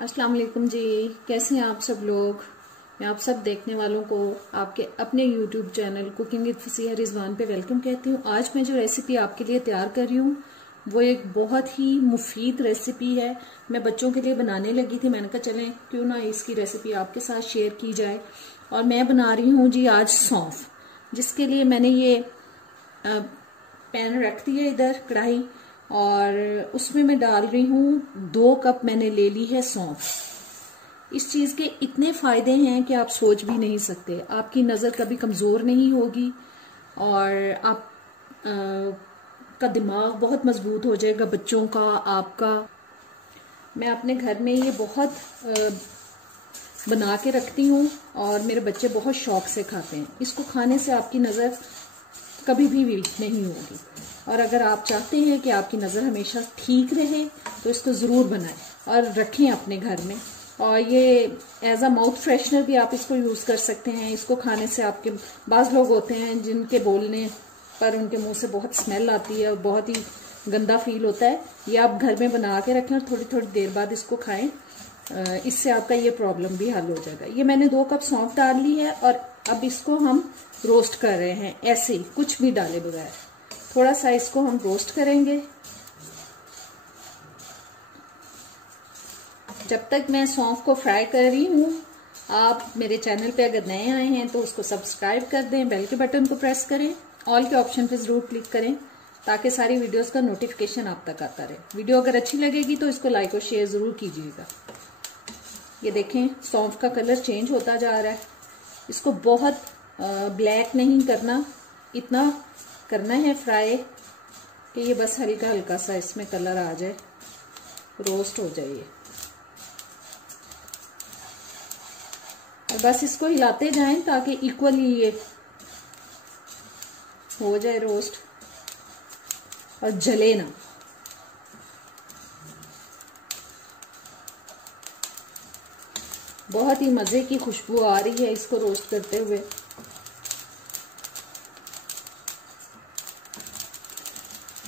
अस्सलाम वालेकुम जी, कैसे हैं आप सब लोग। मैं आप सब देखने वालों को आपके अपने YouTube channel cooking with Fasiha Rizwan पे वेलकम कहती हूँ। आज मैं जो रेसिपी आपके लिए तैयार कर रही हूँ वो एक बहुत ही मुफीद रेसिपी है। मैं बच्चों के लिए बनाने लगी थी, मैंने कहा चलें क्यों ना इसकी रेसिपी आपके साथ शेयर की जाए। और मैं बना रही हूँ जी आज सौंफ, जिसके लिए मैंने ये पैन रख दिया इधर कढ़ाई, और उसमें मैं डाल रही हूँ 2 कप मैंने ले ली है सौंफ। इस चीज के इतने फायदे हैं कि आप सोच भी नहीं सकते। आपकी नजर कभी कमजोर नहीं होगी और आप का दिमाग बहुत मजबूत हो जाएगा, बच्चों का, आपका। मैं अपने घर में ये बहुत बना के रखती हूँ और मेरे बच्चे बहुत शौक से खाते हैं। इसको खाने से आपकी नजर कभी भी वीक नहीं होगी। और अगर आप चाहते हैं कि आपकी नज़र हमेशा ठीक रहे तो इसको ज़रूर बनाएं और रखें अपने घर में। और ये एज अ माउथ फ्रेशनर भी आप इसको यूज़ कर सकते हैं। इसको खाने से आपके बाज़ लोग होते हैं जिनके बोलने पर उनके मुंह से बहुत स्मेल आती है और बहुत ही गंदा फील होता है। ये आप घर में बना के रखें और थोड़ी थोड़ी देर बाद इसको खाएं, इससे आपका ये प्रॉब्लम भी हल हो जाएगा। ये मैंने 2 कप सौंफ डाल ली है और अब इसको हम रोस्ट कर रहे हैं, ऐसे ही कुछ भी डाले बगैर। थोड़ा सा इसको हम रोस्ट करेंगे। जब तक मैं सौंफ को फ्राई कर रही हूँ, आप मेरे चैनल पे अगर नए आए हैं तो उसको सब्सक्राइब कर दें, बेल के बटन को प्रेस करें, ऑल के ऑप्शन पे जरूर क्लिक करें ताकि सारी वीडियोस का नोटिफिकेशन आप तक आता रहे। वीडियो अगर अच्छी लगेगी तो इसको लाइक और शेयर जरूर कीजिएगा। ये देखें सौंफ का कलर चेंज होता जा रहा है। इसको बहुत ब्लैक नहीं करना, इतना करना है फ्राई कि ये बस हल्का हल्का सा इसमें कलर आ जाए, रोस्ट हो जाए। और बस इसको हिलाते जाएं ताकि इक्वली ये हो जाए रोस्ट और जले ना। बहुत ही मजे की खुशबू आ रही है इसको रोस्ट करते हुए।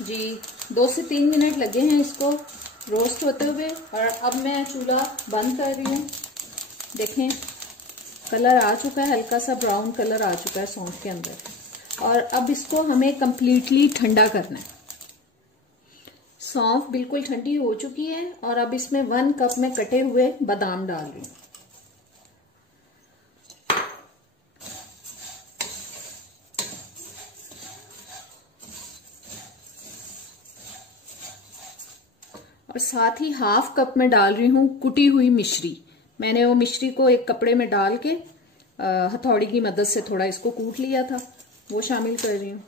जी 2 से 3 मिनट लगे हैं इसको रोस्ट होते हुए। और अब मैं चूल्हा बंद कर रही हूँ। देखें कलर आ चुका है, हल्का सा ब्राउन कलर आ चुका है सौंफ के अंदर। और अब इसको हमें कंप्लीटली ठंडा करना है। सौंफ बिल्कुल ठंडी हो चुकी है और अब इसमें 1 कप में कटे हुए बादाम डाल रही हूँ। और साथ ही 1/2 कप में डाल रही हूँ कुटी हुई मिश्री। मैंने वो मिश्री को एक कपड़े में डाल के हथौड़ी की मदद से थोड़ा इसको कूट लिया था, वो शामिल कर रही हूँ।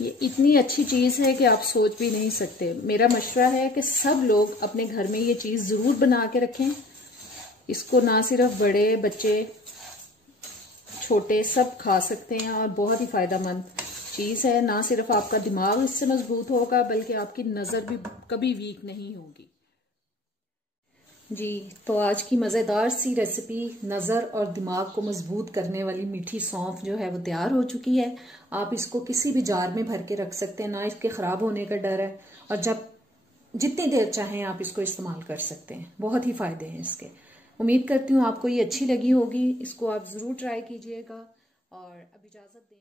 ये इतनी अच्छी चीज है कि आप सोच भी नहीं सकते। मेरा मशवरा है कि सब लोग अपने घर में ये चीज जरूर बना के रखें। इसको ना सिर्फ बड़े बच्चे, छोटे सब खा सकते हैं और बहुत ही फायदेमंद चीज है। ना सिर्फ आपका दिमाग इससे मजबूत होगा बल्कि आपकी नजर भी कभी वीक नहीं होगी। जी तो आज की मजेदार सी रेसिपी, नजर और दिमाग को मजबूत करने वाली मीठी सौंफ जो है वो तैयार हो चुकी है। आप इसको किसी भी जार में भर के रख सकते हैं, ना इसके खराब होने का डर है। और जब जितनी देर चाहें आप इसको इस्तेमाल कर सकते हैं। बहुत ही फायदे हैं इसके। उम्मीद करती हूँ आपको ये अच्छी लगी होगी। इसको आप जरूर ट्राई कीजिएगा और अब इजाजत दें।